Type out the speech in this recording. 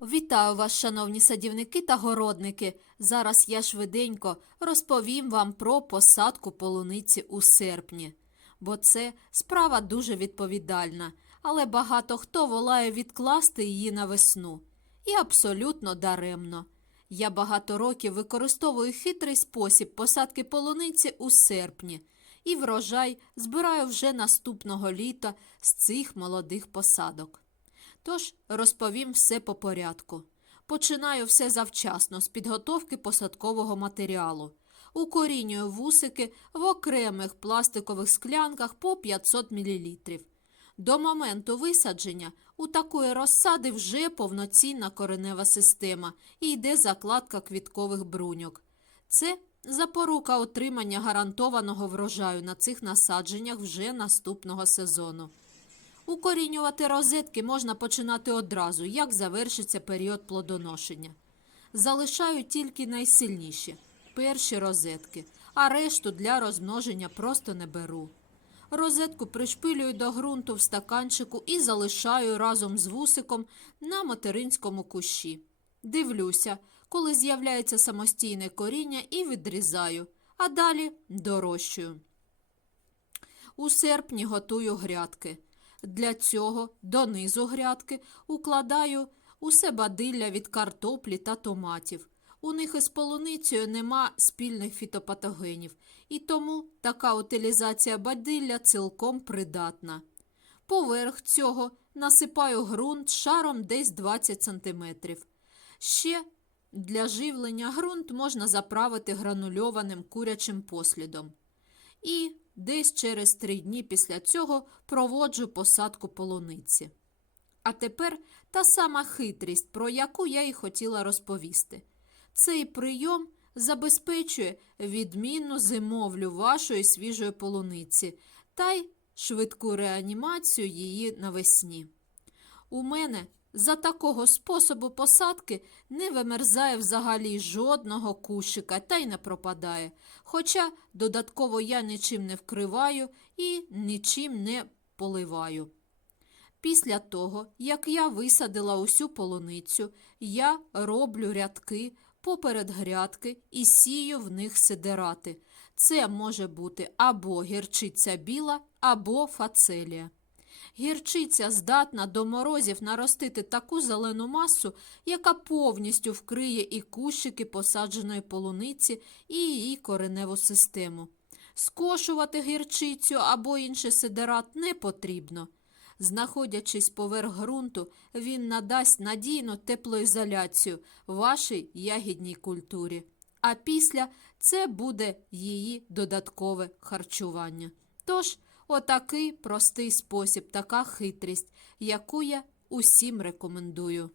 Вітаю вас, шановні садівники та городники. Зараз я швиденько розповім вам про посадку полуниці у серпні, бо це справа дуже відповідальна, але багато хто волає відкласти її на весну. І абсолютно даремно. Я багато років використовую хитрий спосіб посадки полуниці у серпні, і врожай збираю вже наступного літа з цих молодих посадок. Тож розповім все по порядку. Починаю все завчасно з підготовки посадкового матеріалу. Укорінюю вусики в окремих пластикових склянках по 500 мл. До моменту висадження у такої розсади вже повноцінна коренева система і йде закладка квіткових бруньок. Це запорука отримання гарантованого врожаю на цих насадженнях вже наступного сезону. Укорінювати розетки можна починати одразу, як завершиться період плодоношення. Залишаю тільки найсильніші перші розетки, а решту для розмноження просто не беру. Розетку пришпилюю до ґрунту в стаканчику і залишаю разом з вусиком на материнському кущі. Дивлюся, коли з'являється самостійне коріння і відрізаю, а далі дорощую. У серпні готую грядки. Для цього донизу грядки укладаю усе бадилля від картоплі та томатів. У них із полуницею нема спільних фітопатогенів, і тому така утилізація бадилля цілком придатна. Поверх цього насипаю ґрунт шаром десь 20 см. Ще для живлення ґрунт можна заправити гранульованим курячим послідом. І десь через три дні після цього проводжу посадку полуниці. А тепер та сама хитрість, про яку я і хотіла розповісти. Цей прийом забезпечує відмінну зимовлю вашої свіжої полуниці та й швидку реанімацію її навесні. У мене за такого способу посадки не вимерзає взагалі жодного кущика та й не пропадає. Хоча додатково я нічим не вкриваю і нічим не поливаю. Після того, як я висадила усю полуницю, я роблю рядки поперед грядки і сію в них сидерати. Це може бути або гірчиця біла, або фацелія. Гірчиця здатна до морозів наростити таку зелену масу, яка повністю вкриє і кущики посадженої полуниці, і її кореневу систему. Скошувати гірчицю або інший сидерат не потрібно. Знаходячись поверх ґрунту, він надасть надійну теплоізоляцію вашій ягідній культурі. А після це буде її додаткове харчування. Тож, отакий простий спосіб, така хитрість, яку я усім рекомендую.